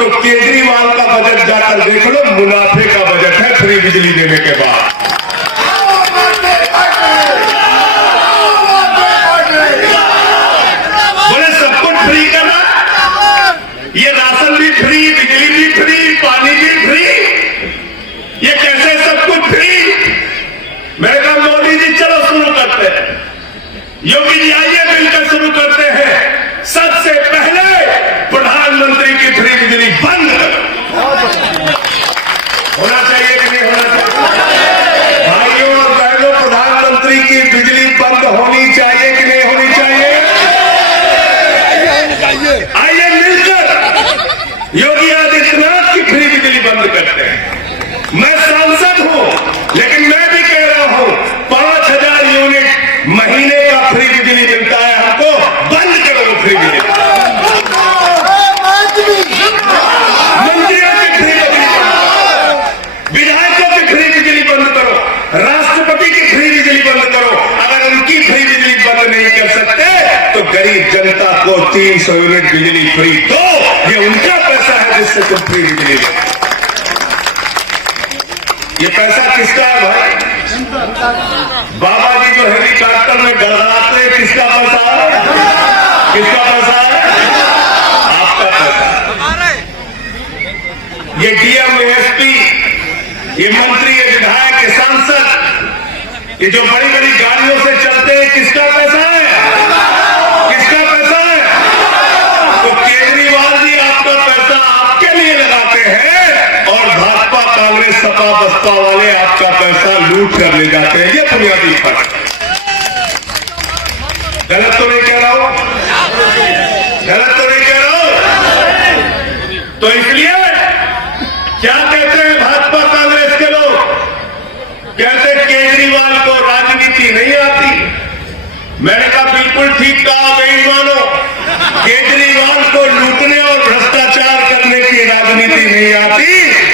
तो केजरीवाल का बजट जाकर देख लो, मुनाफे का बजट है फ्री बिजली देने के बाद। बोले सब कुछ फ्री करना, ये राशन भी फ्री, बिजली भी फ्री, पानी भी फ्री, ये कैसे सब कुछ फ्री? मैंने कहा मोदी जी चलो शुरू करते हैं, योगी जी आइए मिलकर शुरू करते हैं। सबसे पहले प्रधानमंत्री की फ्री बिजली बंद होना चाहिए कि नहीं होना चाहिए? भाइयों और बहनों, प्रधानमंत्री की बिजली बंद होनी चाहिए कि नहीं होनी चाहिए? आइए मिलकर योगी आदित्यनाथ की फ्री बिजली बंद करते हैं। मैं सांसद हूं, लेकिन मैं भी कह रहा हूं 5000 यूनिट महीने का फ्री बिजली मिलता है हमको, बंद करो फ्री बिजली। मंत्रियों की फ्री बिजली बंद, विधायकों की फ्री बिजली बंद करो, राष्ट्रपति की फ्री बिजली बंद करो। अगर उनकी फ्री बिजली बंद नहीं कर सकते तो गरीब जनता को 300 यूनिट बिजली फ्री दो। ये उनका पैसा है जिससे तुम फ्री बिजली दो। ये पैसा किसका है भाई? बाबा जी जो हेलीकॉप्टर में गड़गड़ाते हैं, किसका पैसा है? किसका पैसा है? आपका पैसा। ये डीएम, एसपी, ये मंत्री, ये विधायक, ये सांसद, ये जो बड़ी बड़ी गाड़ियों से चलते हैं, किसका पैसा है? किसका पैसा है? तो केजरीवाल जी आपका पैसा आपके लिए लगाते हैं और भाजपा, कांग्रेस, सपा, बसपा वाले आपका पैसा लूट कर ले जाते हैं। ये बुनियादी फर्क है। गलत तो नहीं कह रहा हूं? गलत तो नहीं कह रहा हूं? तो इसलिए क्या कहते हैं भाजपा कांग्रेस के लोग? कहते हैं केजरीवाल को राजनीति नहीं आती। मैंने कहा बिल्कुल ठीक कहा बेईमानों, केजरीवाल को लूटने और भ्रष्टाचार करने की राजनीति नहीं आती,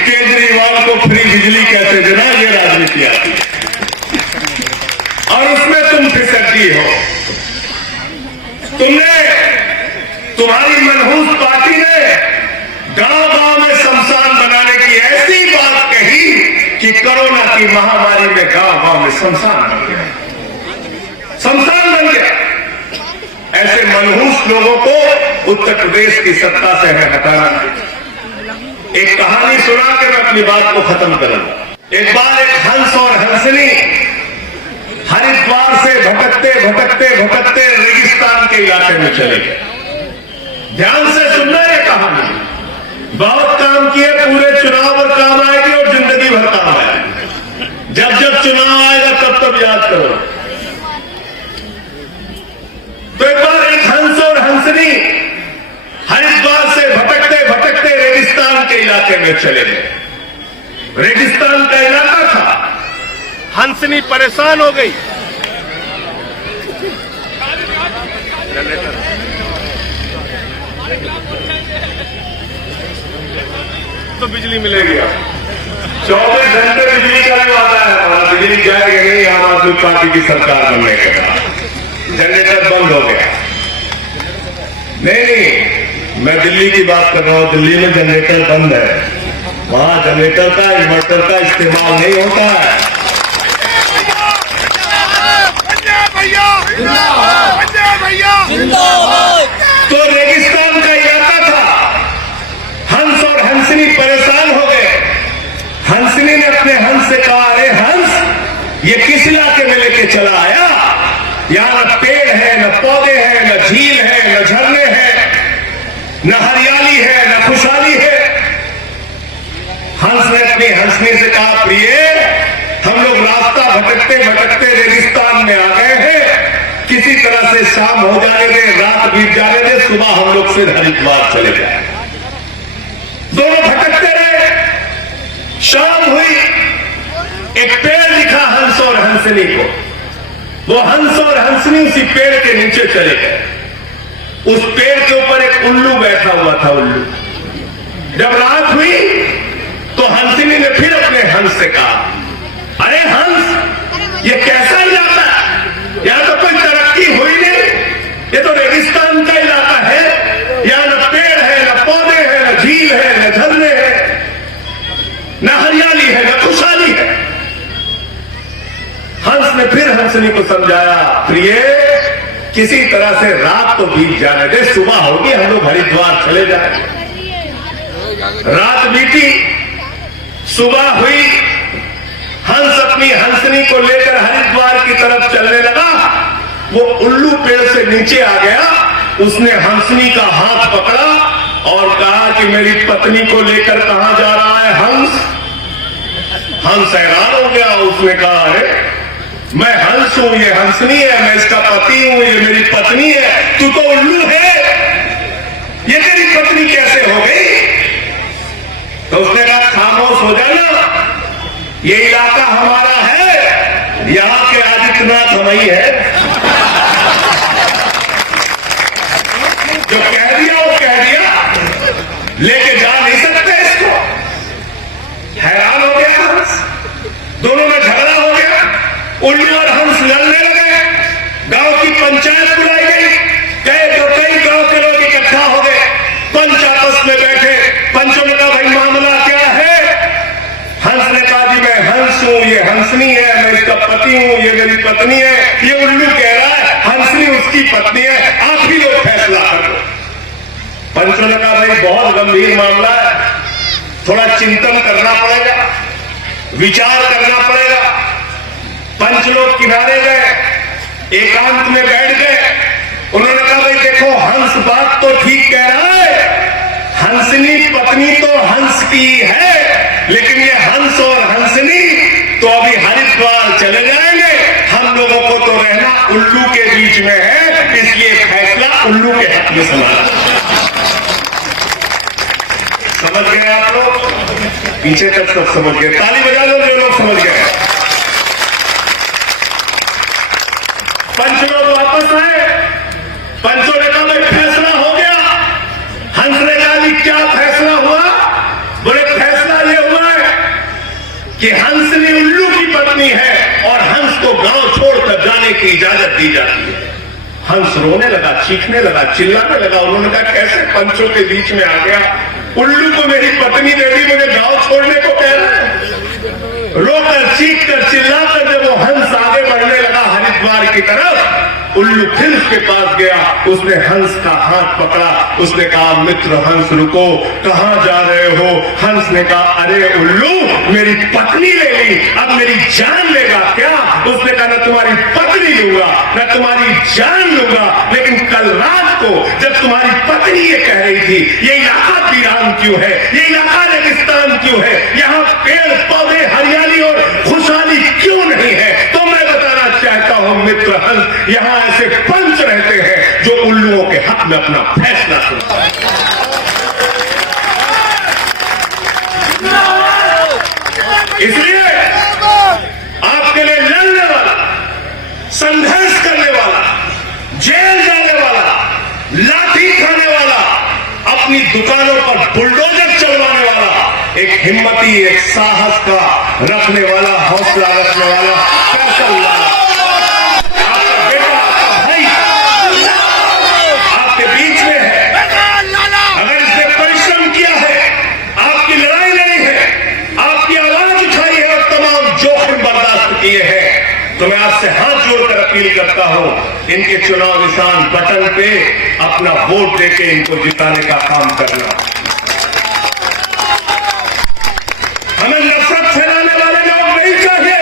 केजरीवाल को फ्री बिजली कैसे देना ये राजनीति आती है। और उसमें तुम फिसड्डी हो। तुम्हारी मनहूस पार्टी ने गांव-गांव में शमशान बनाने की ऐसी बात कही कि कोरोना की महामारी में गांव-गांव में शमशान बन गया, शमशान बन गया। ऐसे मनहूस लोगों को उत्तर प्रदेश की सत्ता से हमें हटाना है। एक कहानी सुना के मैं अपनी बात को खत्म करूंगा। एक बार एक हंस और हंसनी हरिद्वार से भटकते भटकते भटकते रेगिस्तान के इलाके में चले गए। ध्यान से सुनना ये कहानी। बहुत काम किए, पूरे चुनाव और काम आएगी और जिंदगी भर काम आएगी। जब जब चुनाव आएगा तब तब याद करो। तो एक बार एक हंस और हंसनी हरिद्वार से भटकते भटकते रेगिस्तान के इलाके में चले गए। रेगिस्तान का इलाका था। हंसनी परेशान हो गई। तो बिजली मिलेगी। 24 घंटे बिजली का भी वादा है हमारा। बिजली जाएगी नहीं आम आदमी पार्टी की सरकार बनने के बाद। जनरेटर बंद हो गया। नहीं, मैं दिल्ली की बात कर रहा हूं। दिल्ली में जनरेटर बंद है। वहां जनरेटर का, इन्वर्टर का इस्तेमाल नहीं होता है। तो रेगिस्तान का इलाका था। हंस और हंसनी परेशान हो गए। हंसनी ने अपने हंस से कहा, अरे हंस, ये किस इलाके में लेके चला आया? यहां न पेड़ है, न पौधे हैं, न झील है, न झरने हैं, न हरियाली है, न खुशहाली है। हंस ने अपनी हंसनी से कहा, प्रिय, हम लोग रास्ता भटकते भटकते रेगिस्तान में आ गए हैं। किसी तरह से शाम हो जाने दे, रात बीत जाने दे, सुबह हम लोग फिर हरिद्वार चले जाए। दोनों भटकते रहे। शाम हुई, एक पेड़ दिखा हंस और हंसनी को। वो हंस और हंसनी उसी पेड़ के नीचे चले गए। उस पेड़ के ऊपर एक उल्लू बैठा हुआ था। उल्लू, जब रात हुई तो हंसनी ने फिर अपने हंस से कहा, अरे हंस, ये कैसा इलाका है? यहां तो कोई तरक्की हुई नहीं। ये तो रेगिस्तान का इलाका है। यहां न पेड़ है, न पौधे हैं, न झील है, हंसनी को समझाया, प्रिय किसी तरह से रात तो बीत जाने दे, सुबह होगी हम लोग हरिद्वार चले जाएंगे। रात बीती, सुबह हुई, हंस अपनी हंसनी को लेकर हरिद्वार की तरफ चलने लगा। वो उल्लू पेड़ से नीचे आ गया, उसने हंसनी का हाथ पकड़ा और कहा कि मेरी पत्नी को लेकर कहां जा रहा है हंस। हंस हैरान हो गया, उसने कहा अरे मैं हंस हूं, ये हंसनी है, मैं इसका पति हूं, ये मेरी पत्नी है, तू तो उल्लू है, ये तेरी पत्नी कैसे हो गई। तो उसने कहा खामोश हो जाना, ये इलाका हमारा है, यहां के आदित्यनाथ हम ही है। जो कह दिया वो कह दिया, लेके जा नहीं सकते इसको। हैरान हो गया हंस, दोनों में झगड़ा हो गया, उल्लू और हंस लड़ने लगे। गांव की पंचायत बुलाई गई, कई गांव के लोग इकट्ठा हो गए, पंच आपस में बैठे। पंचों ने कहा भाई मामला क्या है। हंस ने कहा जी मैं हंस हूं, ये हंसनी है, मैं इसका पति हूं, ये मेरी पत्नी है। ये उल्लू कह रहा है हंसनी उसकी पत्नी है, आप ही लोग फैसला कर लो। पंचों ने कहा भाई बहुत गंभीर मामला है, थोड़ा चिंतन करना पड़ेगा, विचार करना पड़ेगा। पंच लोग किनारे गए, एकांत में बैठ गए। उन्होंने कहा भाई देखो हंस बात तो ठीक कह रहा है, हंसनी पत्नी तो हंस की है, लेकिन ये हंस और हंसनी तो अभी हरिद्वार चले जाएंगे, हम लोगों को तो रहना उल्लू के बीच में है, इसलिए फैसला उल्लू के हक में सुना। समझ गए आप लोग, पीछे तक सब समझ गए, ताली बजा दो जो लोग समझ गए। पंच लोग वापस आए, पंचों ने कहा भाई फैसला हो गया। हंस ने कहा जी क्या फैसला हुआ। बोले फैसला ये हुआ है कि हंसनी उल्लू की पत्नी है और हंस को गांव छोड़कर जाने की इजाजत दी जाती है। हंस रोने लगा, चीखने लगा, चिल्लाने लगा। उन्होंने कहा कैसे पंचों के बीच में आ गया, उल्लू को मेरी पत्नी दे दी, मुझे गांव छोड़ने को कह रहा है। रोकर चीख कर चिल्लाकर जब वो हंस आगे बढ़ने लगा हरिद्वार की तरफ, उल्लू फिर उसके पास गया, उसने हंस का हाथ पकड़ा, उसने कहा मित्र हंस रुको, कहां जा रहे हो। हंस ने कहा अरे उल्लू मेरी पत्नी ले ली, अब मेरी जान लेगा क्या। उसने कहा न तुम्हारी पत्नी लूंगा न तुम्हारी जान लूंगा, लेकिन कल रात को जब तुम्हारी पत्नी ये कह रही थी ये इलाका वीरान क्यों है, ये इलाका रेगिस्तान क्यों है, यहाँ पेड़ पौधे हरियाली और खुशहाली क्यों नहीं है, तो मैं बताना चाहता हूं मित्र हंस, यहाँ ऐसे पंच रहते हैं जो उल्लुओं के हक में अपना फैसला सुनते हैं। इसलिए आपके लिए लड़ने वाला, संघर्ष करने वाला, जेल जाने वाला, लाठी खाने वाला, अपनी दुकानों पर बुलडोजर चलवाने वाला, एक हिम्मती, एक साहस का रखने वाला, हौसला रखने वाला, पैसा वाला, आपका बेटा, आपका भाई आपके बीच में है। अगर इसने परिश्रम किया है, आपकी लड़ाई लड़ी है, आपकी आवाज उठाई है और तमाम जोखिम बर्दाश्त किए हैं, तो मैं आपसे हाथ जोड़कर अपील करता हूं, इनके चुनाव निशान बटन पे अपना वोट देके इनको जिताने का काम करना। हमें नफरत फैलाने वाले लोग नहीं चाहिए,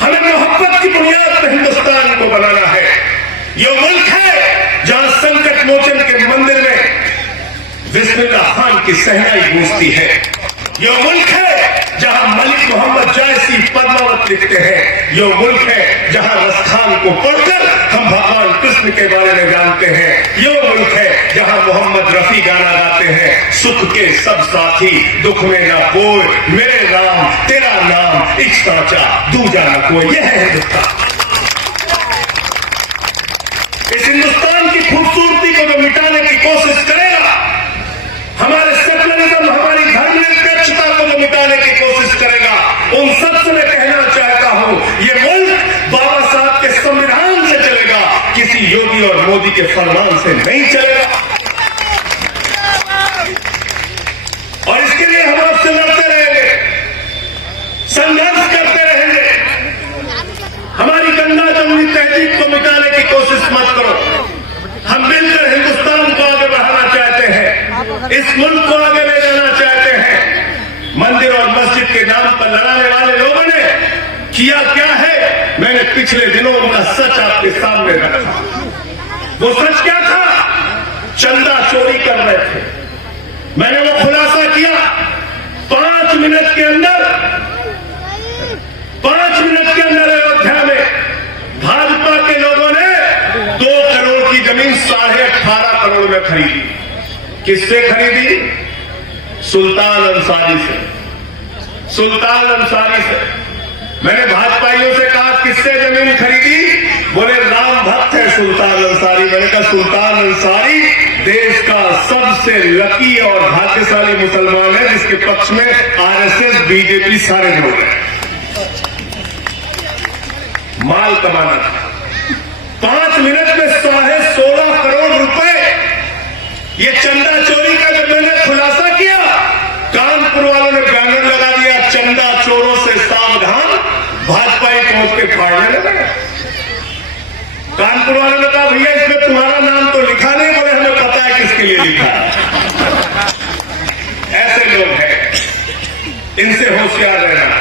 हमें मोहब्बत की बुनियाद पर हिंदुस्तान को बनाना है। ये मुल्क है जहां संकट मोचन के मंदिर में बिस्मिल्लाह खान की सहनाई गूंजती है। ये मुल्क है जहां मलिक मोहम्मद जायसी पद्मावत लिखते हैं। ये मुल्क है जहां रसखान को पढ़कर हम भगवान कृष्ण के बारे में जानते हैं। ये मुल्क है जहां मोहम्मद रफी गाना गाते हैं, सुख के सब साथी दुख में ना कोई, मेरे नाम तेरा नाम एक साचा दूजा ना कोई। यह है हिंदुस्तान। इस हिंदुस्तान की खूबसूरती को जो मिटाने की कोशिश करेगा, हमारे सेकुलरिज्म, हमारी धर्मनिरपेक्षता को जो मिटाने की कोशिश करेगा, उन सबसे मैं कहना चाहता हूं ये मुल्क बाबा साहब के संविधान से चलेगा, किसी योगी और मोदी के फरमान से नहीं चलेगा। और इसके लिए हम आपसे लड़ते रहेंगे, संघर्ष करते रहेंगे। हमारी तहजीब को मिटाने की कोशिश मत करो। हम मिलकर हिंदुस्तान को आगे बढ़ाना चाहते हैं, इस मुल्क को आगे ले जाना चाहते हैं। मंदिर और मस्जिद के नाम पर लड़ाने वाले लोगों ने किया क्या है, मैंने पिछले दिनों उनका सच आपके सामने रखा। वो सच क्या था? चंदा चोरी कर रहे थे। मैंने वो खुलासा किया। 5 मिनट के अंदर अयोध्या में भाजपा के लोगों ने 2 करोड़ की जमीन 18.5 करोड़ में खरीदी। किससे खरीदी? सुल्तान अंसारी से। मैंने भाजपाइयों से कहा किससे जमीन खरीदी? बोले राम भक्त है सुल्तान अंसारी। मैंने कहा सुल्तान अंसारी देश का सबसे लकी और भाग्यशाली मुसलमान है जिसके पक्ष में आरएसएस, बीजेपी सारे लोग हैं। माल कमाना था। 5 मिनट में 16.5 करोड़ रुपए ये चंदा चोरी का जब मैंने खुलासा किया, कानपुर वालों ने बैनर लगा दिया, चंदा चोरों से सावधान, भाजपाई पहुंच के फाड़ने लगे। कानपुर वालों ने कहा भैया इसमें तुम्हारा नाम तो लिखा नहीं। बोले हमें पता है किसके लिए लिखा है। ऐसे लोग हैं, इनसे होशियार रहना।